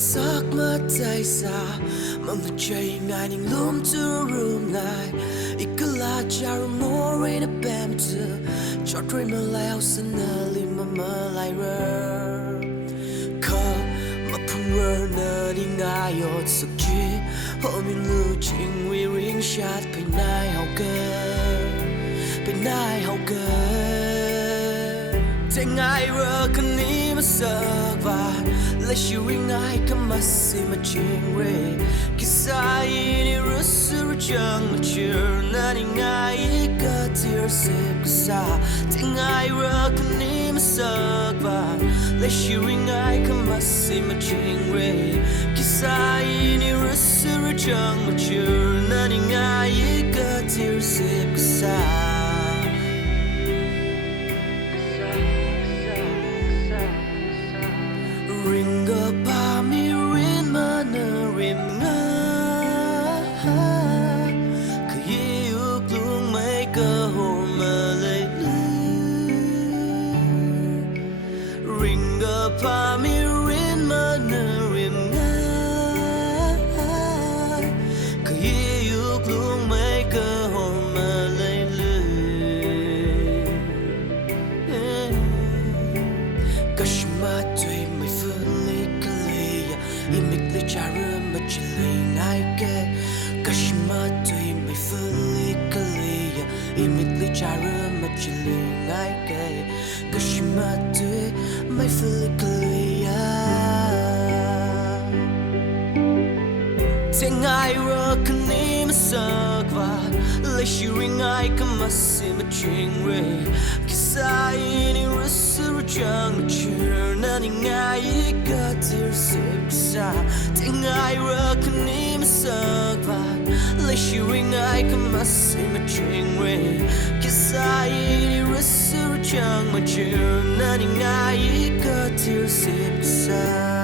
sắc mấtใจสามันจะใจง่ายนิ่งลุ่มจะรู้ง่ายอีกลาจารุโมเรนแบมเธอจอดเรียมาแล้วสนาลิมาเมื่อไรเรอขอมาพุ่งเรอเนอดีง่ายยอดสักทีพอมีลูกจริงวิริงชาติไปไหนเอาเกินไปไหนเอาเกินจะง่ายเรอคนนี้มาสักวันและชีวิตง่ายก็มาสิมาจริงเร่คิดสายนี่รู้สึกจังมาเชื่อนั่นง่ายก็ที่รู้สึกก็ซาจะง่ายเรอคนนี้มาสักวันและชีวิตง่ายก็มาสิมาจริงเร่คิดสายนี่รู้สึกจังมาเชื่อนั่นง่ายก็ที่รู้สึกก็ซาRinga pami rin mana rim nga Kaya uklong may kahumalay Ringa pami rin mana rim nga Kaya uklong may kahumalay Kashma tuy may Imit le chara machili naike Kashma tuy may fully kaliya Imit le chara machili naike Kashma tuy may fully kaliya Tiếng ai rơ kani masakwa Le shiring ai kamasi maching re Kisai ni rusu chang chir Nani ngai ka tir siksa Tiếng ai rơ kani masakwa Le shiring ai kamasi maching re Kisai ni rusu chang chir Nani ngai ka tir siksa